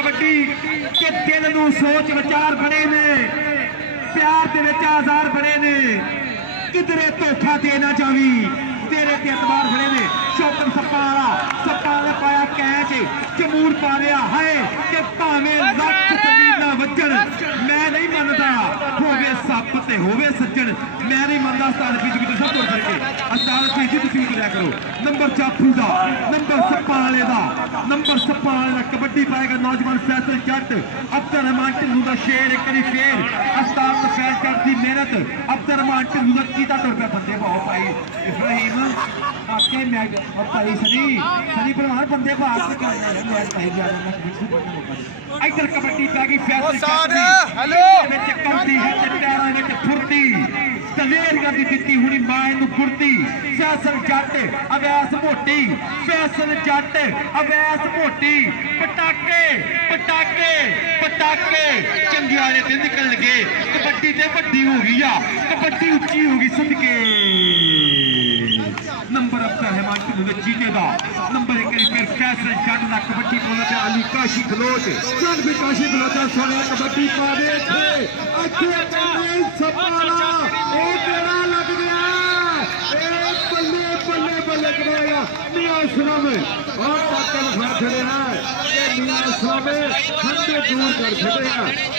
कबड्डी के दिल नूं सोच विचार बने ने प्यार दे विच आज़ार बने ने किधरे धोखा दे ना जावी तेरे ते एतबार बने ने शौकत सप्पा ने पाया कैच जमूर पा लिया है कि भावें लख तमीज़ां वजन मैं नहीं मनदा होवे सप ते होवे सज्जन मैं नहीं मनदा अस्ताद फीस भी तुसीं तुर करके अस्ताद फीस तुसीं तुरिया करो नंबर जाफू दा नंबर सप्पा वाले दा कबड्डी पाएगा नौजवान फैसल जट अब्दुल रहमान ढिल्लू दा शेर एक बारी फेर अस्ताद फैल जट दी मेहनत अब्दुल रहमान ढिल्लू दा कीता तुर पिया बंदे बहुत भाई इब्राहिम आके मैच और भाई सनी परमार बंदे बाहर से कर रहे हैं मैच भाई जा रहा है इधर कबड्डी पै गई फैसल जट दी हेलो विच कंदी है ते पैरां विच फुर्ती दलेरिया दी दित्ती हुणी मां नूं फुर्ती फैसल जट अवैस मोटी फैसल जट अवैस मोटी पटाके पटाके पटाके चंगियारे ते निकल गए कबड्डी ते वड्डी हो गई आ कबड्डी उच्ची हो गई सदके नंबर अब्दुल रहमान ढिल्लू दे जीते दा नंबर एक फिर फैसल जट दा कबड्डी पाउंदा ते अली काशी बलोच चल भी काशी बलोचा सोने कबड्डी पा दे अच्छे अच्छे सपाला ओ तेरा लग गया ए बल्ले बल्ले बल्ले करेगा मियां इस्लाम और पाकल खा खड़े हैं ये मियां इस्लाम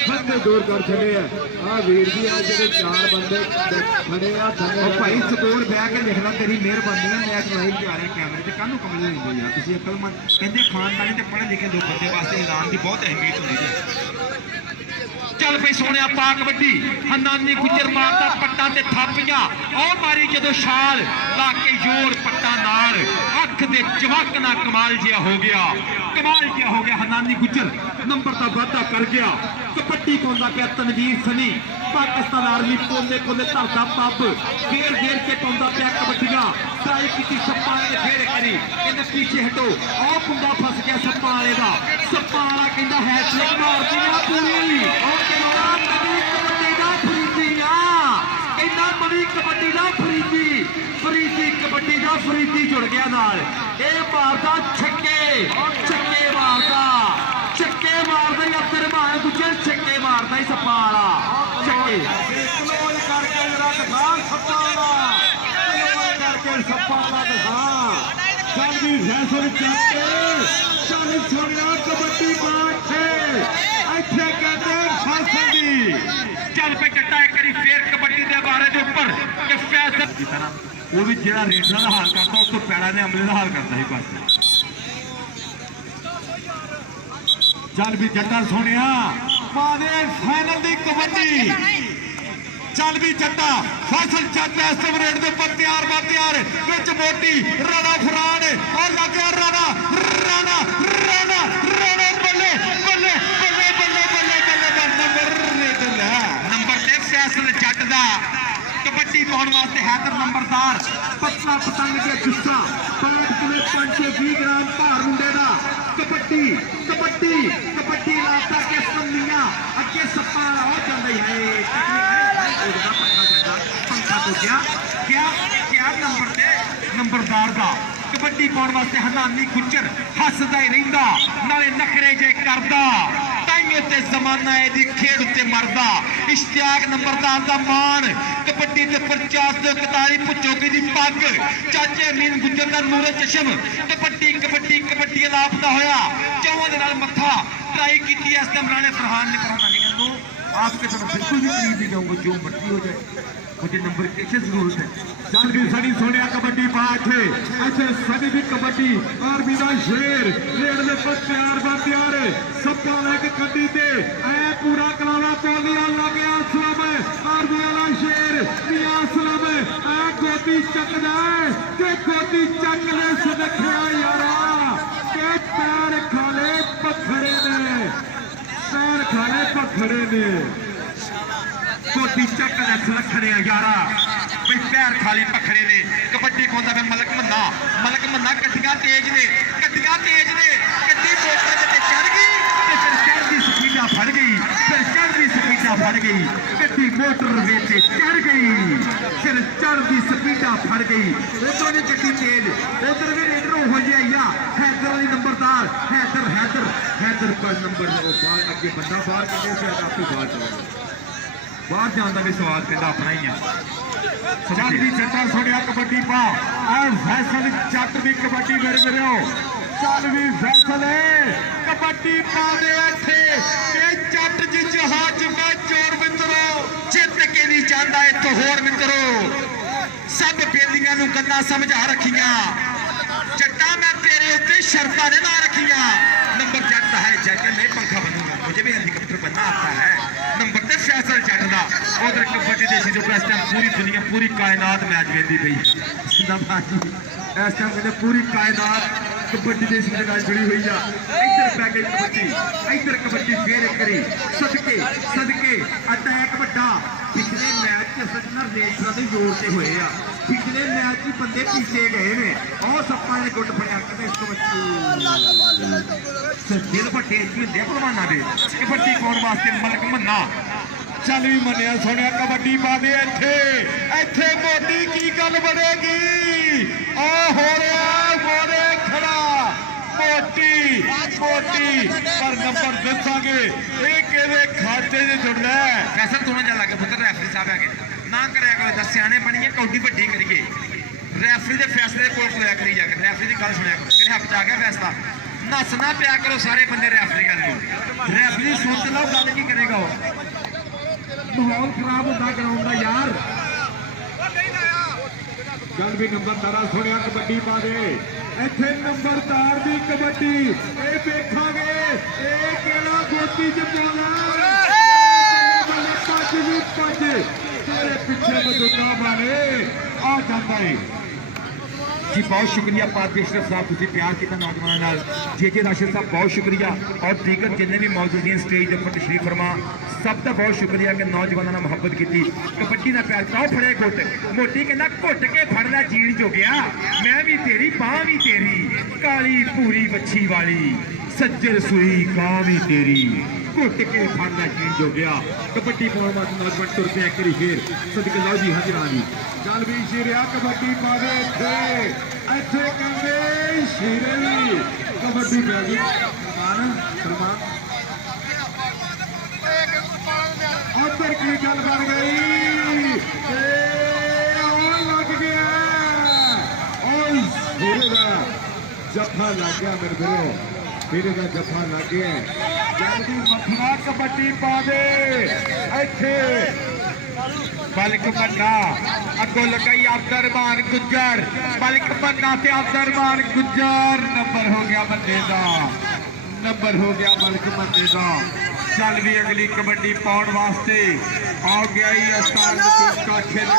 हंडे दूर कर छड़े हैं आ वीर जी आ जेडे चार बंदे खड़े आ ओ भाई स्कोर बह के लिखना तेरी मेहरबानी है मैच लाइव जा रहे कैमरे ते कानू कमल नहीं होई यार तुसी अकल मन कहंदे खानदानी ते पढ़े लिखे दो बंदे वास्ते ऐलान दी बहुत अहमियत होनी है चल भाई सोने पा कबड्डी हनानी गुजर मारता पट्टा ते थापियां और मारी जदों छाल ला के जोर पट्टा नाल अख दे चमक ना कमाल जिहा हो गया हनानी गुजर नंबर का वाधा कर गया कबड्डी पाउंदा पिया तनवीर सनी पाकिस्तान आर्मी कोने कोने धरदा पब घेर घेर के पाउंदा पिया कबड्डियां ट्राई की सप्पा ने फेर करी कहंदे पीछे हटो और कुंडा फस गया सप्पा वाले दा सप्पा वाला कहंदा हैट्रिक मार दिया पूरी और कहंदा नवी कबड्डी दा फरीदिया कहंदा नवी कबड्डी दा फरीदी कबड्डी दा फरीदी जुड़ गया नाल ए मारदा छक्के मारदा अब्दुल रहमान गुजर छक्के मारदा ही सप्पा वाला छक्के क्लोज करके जरा दिखा सप्पा वाला क्लोज करके सप्पा वाला दिखा चल भी फैसल चलते चल छोड़ना कबड्डी बात है इत्थे कहते फैसल दी चल पे चट्टा एक बारी फेर कबड्डी दे बारे दे ऊपर कि फैसल की तरह वो भी जेड़ा रेडर दा हाल करता उस तो पैड़ा ने अमले दा हाल करता है बस चल भी जट्टा सोनिया पादे फाइनल दी कबड्डी चल भी जट्टा फैसल जट इस रेड दे ऊपर तैयार विच मोटी राणा फरान और लग गया राणा बल्ले बल्ले बल्ले बल्ले बल्ले नंबर ते फैसल जट दा कबड्डी पाउण वास्ते हैदर नंबरदार पतला पतंग के गुस्सा 5 किलो 520 ग्राम भार मुंडे दा कबड्डी लाता के संदियां अगे सप्पा हो जांदी है ओदा पक्का जाता पंखा तो क्या नंबर ते नंबरदार दा कबड्डी पाउण वास्ते हनानी गुजर हसदा ही रहिंदा नाले नखरे जे करदा ताइयों ते जमाना एदी खेड उत्ते मरदा इश्तियाक नंबरदार दा मान कबड्डी ते 50 पुचोगी दी पग चाचे अमीन गुजर दा नूरे चशम कबड्डी लापता होया चौहां दे नाल मत्था ट्राई की मराने फरहान ने कहा तो आपके तरफ बिल्कुल भी करीब नहीं जाऊंगा जो मर्जी हो जाए मुझे नंबर की जरूरत है चल भी सनी सोनिया कबड्डी पाठ है ऐसे सनी भी कबड्डी और बिना शेर रेड में तैयार सबका लेके कड्डी ते ऐ पूरा कलावा पौलिया लग गया असलम आर्मी वाला शेर मियां असलम ऐ गोदी चक जाए के गोदी चक ले सदखिया यारा के पैर खाले पखड़े ने गोदी चक ले सदखिया यारा पैर खाले पखड़े ने कबड्डी खोंदा पे मलक मन्ना कट्टियां तेज ने गड्डी मोटर ते चढ़ गई ते फिर चढ़दी स्पीडा फड़ गई गड्डी मोटर वेचे चढ़ गई फिर चढ़दी स्पीडा फड़ गई उधर भी गड्डी तेज उधर भी रेडर हो जाइया हैदर वाली नंबरदार हैदर इधर पर नंबर बाहर अगे बंदा बाहर कटे शायद आपको बाहर चला बाहर जाने का भी स्वाद कहता अपना ही है चल भी जट्टा सुनिया कबड्डी पा फैसल जट भी कबड्डी मेरे मेरे चल भी फैसल कबड्डी पा दे जट जी जहाज में चोर मित्रों जित के नहीं जाता इतों होर मित्रों सब बेलियां नूं गल्लां समझा रखियां जट्टा मैं तेरे उत्ते शर्तां ने ला रखियां नंबर जट है जट मैं पंखा बनूंगा मुझे भी हेलीकॉप्टर बनना आता है नंबर ते फैसल जट दा उधर कबड्डी देसी जो इस टाइम पूरी दुनिया पूरी कायनात मैच वेंदी पई इस टाइम कहते पूरी कायनात कबड्डी देसी के नाल जुड़ी हुई है इधर पैकेज कबड्डी इधर कबड्डी फेर करी सदके सदके अटैक बड़ा पिछले मैच च सचना रेसरा के जोर से हुए आ पिछले मैच च बंदे पीछे गए ने और सप्पा ने गुट फड़िया कहते इसको दिल भट्टे होंगे पहलवाना के कबड्डी पाने वास्ते मलक मन्ना चल भी मनिया सुनिया कबड्डी पा दे इत्थे मोटी की गल बनेगी आ हो रहा मोरे खड़ा मोटी मोटी पर नंबर दसांगे खाते से जुड़ना है फैसल थोड़ा जा लगे पुत्र रैफरी साहब है ना कराया करो दस सियाने बनिए कौडी वड्डी करिए रैफरी के फैसले को खोया करी जाकर रैफरी की गल सुनिया करो कि हक च आ गया फैसला नसना पिया करो सारे बंदे रैफरी गल रैफरी सोच लो गल की करेगा माहौल खराब होता ग्राउंड का यार चल भी नंबर 13 सुनिया कबड्डी पा दे इत्थे नंबरदार दी कबड्डी ए देखांगे ए केड़ा गोती च पाना पज भी पज तेरे पीछे बंदूका मारे आ जाता है जी बहुत शुक्रिया पाक अशरफ साहब तुझे प्यार किया नौजवानों नाल जे राशिद साहब बहुत शुक्रिया और दीगर जिन्हें भी मौजूद हैं स्टेज पर तशरीफ फरमा सब का बहुत शुक्रिया कि नौजवानों ने मुहब्बत की कबड्डी का प्यार पाओ फड़े घुट मोटी कहना घुट के फड़ ला जीण जो गया मैं भी तेरी बाह भी तेरी काली पूरी बच्छी वाली सज्जर सुई कां भी तेरी घुट के फड़ ला जीण जो गया कबड्डी पाने वास्ते नौजवान तुर पे करी फिर सदके लाओ जी हाजिरा जी चल भी शेरिया कबड्डी पा दे इत्थे कहंदे शेरे भी कबड्डी पै गई सलमान उधर की गल बन गई लग गया जफा लग गया मेरे फिरो मेरे का जफा लग गया जल्दी मखना कबड्डी पा दे इत्थे बल्क बन्ना अगो लगाई अब्दुरमान गुज्जर बल्क बन्ना से अब्दुरमान गुज्जर नंबर हो गया बंदे का नंबर हो गया बल्क बंदे का चल भी अगली कबड्डी पाउन वास्ते आ गया ही अस्ताल का खेल